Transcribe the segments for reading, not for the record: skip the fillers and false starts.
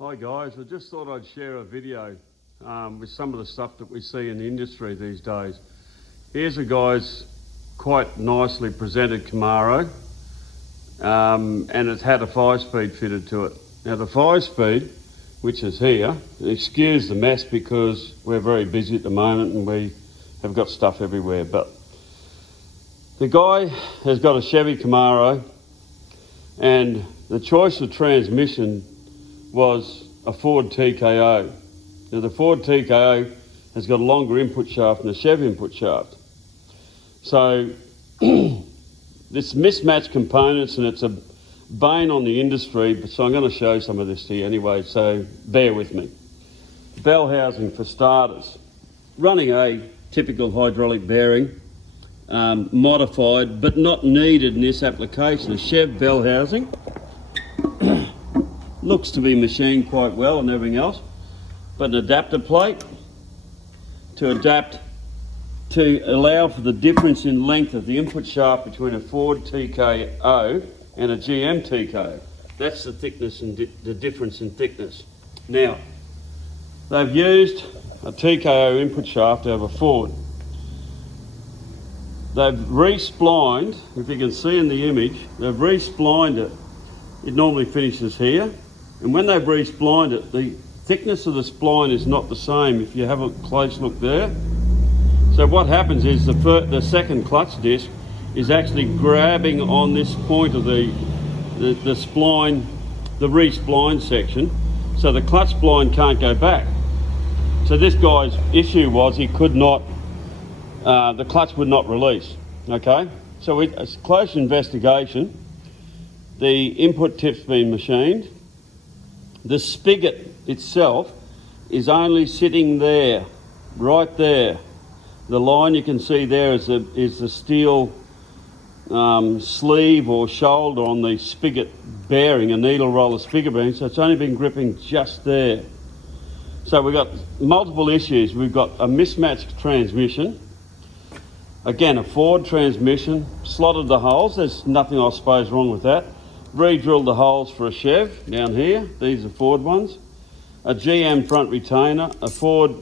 Hi guys, I just thought I'd share a video with some of the stuff that we see in the industry these days. Here's a guy's quite nicely presented Camaro and it's had a 5-speed fitted to it. Now the 5-speed, which is here, excuse the mess because we're very busy at the moment and we have got stuff everywhere, but the guy has got a Chevy Camaro and the choice of transmission was a Ford TKO. Now the Ford TKO has got a longer input shaft than the Chevy input shaft. So this mismatched components, and it's a bane on the industry, so I'm going to show some of this to you anyway, so bear with me. Bell housing for starters. Running a typical hydraulic bearing, modified but not needed in this application. A Chev bell housing. Looks to be machined quite well and everything else, but an adapter plate to adapt to allow for the difference in length of the input shaft between a Ford TKO and a GM TKO. That's the thickness and the difference in thickness. Now, they've used a TKO input shaft over Ford. They've re-splined, if you can see in the image, they've re-splined it. It normally finishes here. And when they've re-splined it, the thickness of the spline is not the same if you have a close look there. So what happens is the second clutch disc is actually grabbing on this point of the spline, the re-spline section, so the clutch spline can't go back. So this guy's issue was he could not, the clutch would not release, okay? So with a close investigation, the input tip's been machined. The spigot itself is only sitting there, right there. The line you can see there is the steel sleeve or shoulder on the spigot bearing, a needle roller spigot bearing, so it's only been gripping just there. So we've got multiple issues. We've got a mismatched transmission. Again, a Ford transmission, slotted the holes. There's nothing I suppose wrong with that. Re-drilled the holes for a Chev down here. These are Ford ones. A GM front retainer, a Ford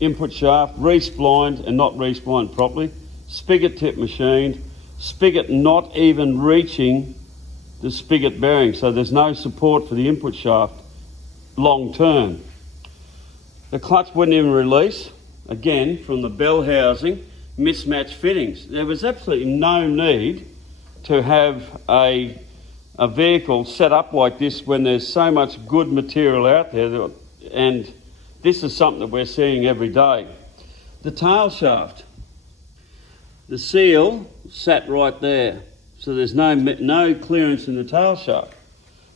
input shaft, re-splined and not re-splined properly. Spigot tip machined. Spigot not even reaching the spigot bearing, so there's no support for the input shaft long term. The clutch wouldn't even release, again, from the bell housing, mismatched fittings. There was absolutely no need to have a vehicle set up like this when there's so much good material out there, and this is something that we're seeing every day. The tail shaft, the seal sat right there, so there's no clearance in the tail shaft.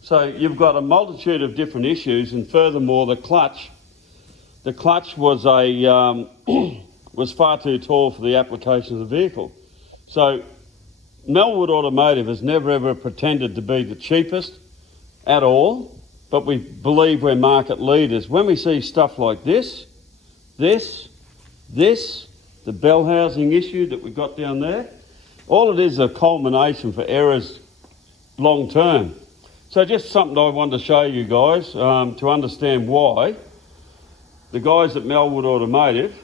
So you've got a multitude of different issues, and furthermore the clutch was was far too tall for the application of the vehicle. So Melwood Automotive has never ever pretended to be the cheapest at all, but we believe we're market leaders. When we see stuff like this, the bell housing issue that we've got down there, all it is a culmination for errors long term. So just something I wanted to show you guys to understand why the guys at Melwood Automotive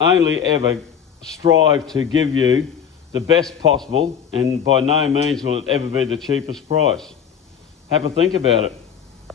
only ever strive to give you the best possible, and by no means will it ever be the cheapest price. Have a think about it.